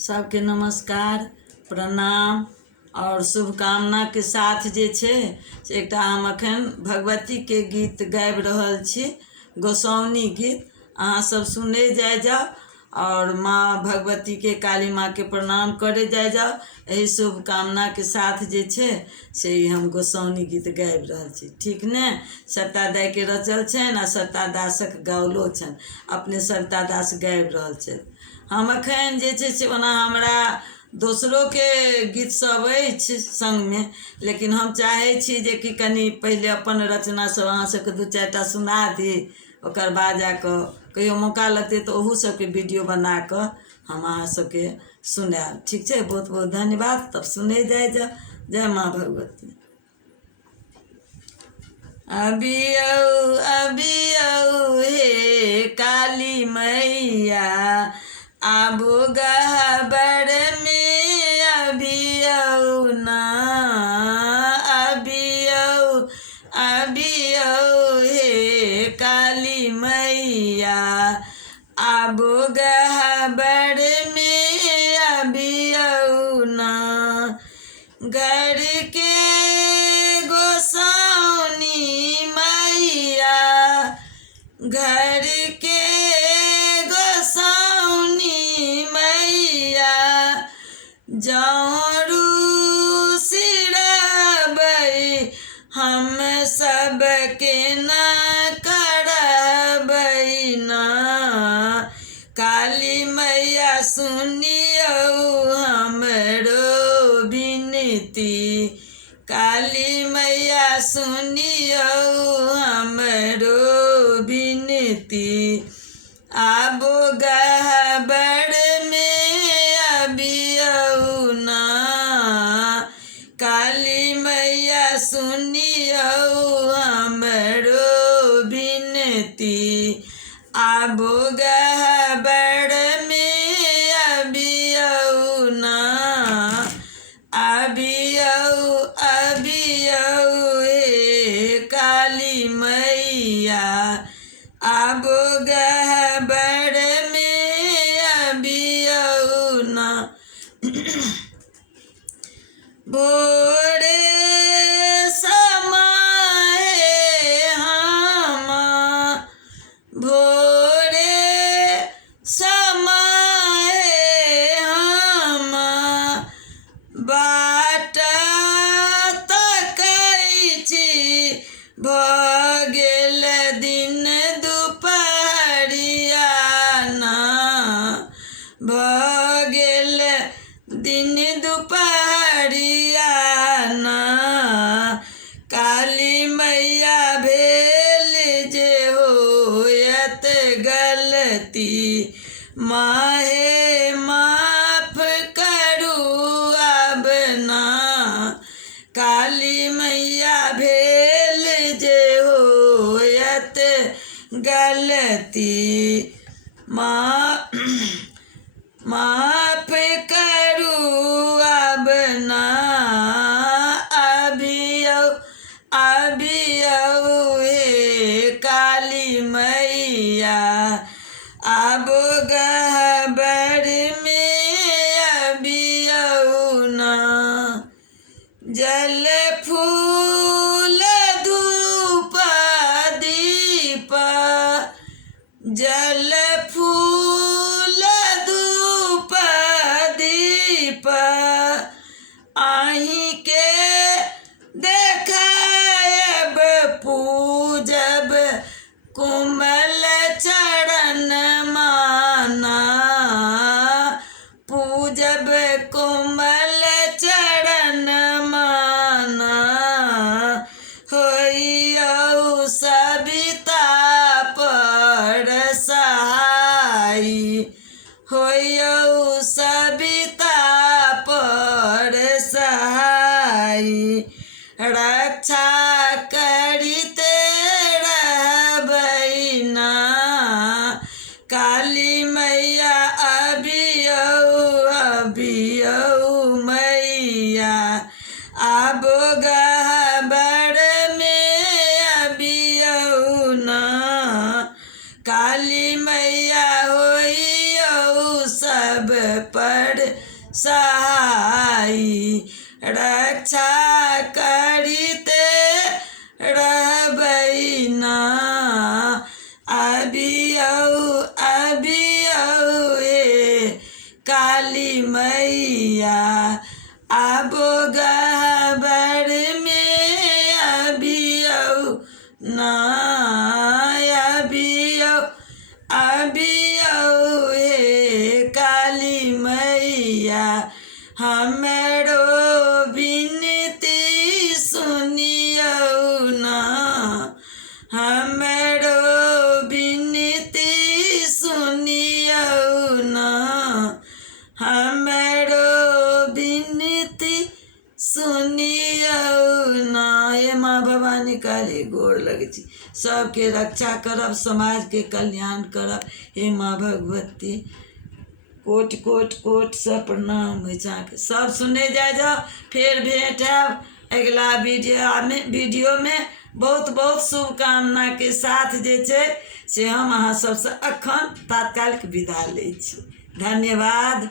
सबके नमस्कार प्रणाम और शुभकामना के साथ जे छे से एकटा हम अखन भगवती के गीत गाबि रहल छी, गोसाउनी गीत। अहाँ सब सुने जाए जाओ और माँ भगवती के, काली माँ के प्रणाम करे जाए जाओ। यही शुभकामना के साथ जे छे से हम गोसाउनी गीत गाबि रहल छी, ठीक ने। सत्ता दाई के रचल छन आ सत्ता दासक गाओलो छन, अपने सत्ता दास गाबि रहल छथि। हम अखन जे छे से ओना हमरा दोसरों के गीत सब अछि संग में, लेकिन हम चाहे छी जे कि कनी पहले अपन रचना सब अहाँ सबके दू चारिटा सुना दी, ओकर बाद जाके कहियो मौका लगते तो ओहू सबके वीडियो बना के हम अहाँ सबके सुनाएब, ठीक है। बहुत बहुत धन्यवाद। तब सुने जाए जा। जय माँ भगवती। अबियौ हे काली मैया, आबो गहबर में अबियौ ना। अबियौ हे काली मैया, आबो गहबर में अबियौ ना। घर के गोसाउनी मैया, घर के गोसाउनी मैया, जौरू सिरबै हम सबके ना करबै ना। काली मैया सुनियो हमरो विनती, काली मैया सुनियो हमरो विनती। आबो गहबर में अबियौ ना। काली मैया सुनियो हमरो विनती, आबो गहबर में अबियौ ना। अबियौ हे काली मैया, आबो गहबर में अबियौ ना। भोरे समय हम, भोरे समय हम, बाट तकै छी, भ गेल दिन दुपहरिया ना। भ गेल दिन दुपहरिया ना। काली मैया भेल जे होयत गलती, माहे माफ करू अब ना। काली मैया भेल जे होयत गलती, माफ करू अब ना। अबियौ हे काली मैया, आबो गहबर में अबियौ ना। जल फूल धूप दीप, जल फूल धूप दीप, आही के देखायब पूजब कोमल चरण माना। पूजब कोमल चरण माना। होइयौ सविता पर सहाय, होइयौ सविता पर सहाय। रक्षा करिते रहबै ना। काली मैया अबियौ मैया, आबो गहबर में अबियौ ना। काली मैया होइयौ सब पर सहाई, रक्षा करिते रहबै ना। अबियौ हे काली मैया, आबो गह्वर में अबियौ ना। अबियौ हे काली मैया, हमरो विनती सुनियौ ना। हमरो विनती सुनियौ ना। हमरो विनती सुनियौ ना। हे माँ भवानी काली गोर लगै छी, सबके रक्षा करब, समाज के कल्याण करब। हे माँ भगवती कोटि कोटि कोटि से प्रणाम होइ छै अहाँके। सब सुने जाओ, फिर भेंट हैब अगला वीडियो में। बहुत बहुत शुभकामना के साथ जे छै से हम अहाँ सबसे अखन तात्कालिक विदा लै छी। धन्यवाद।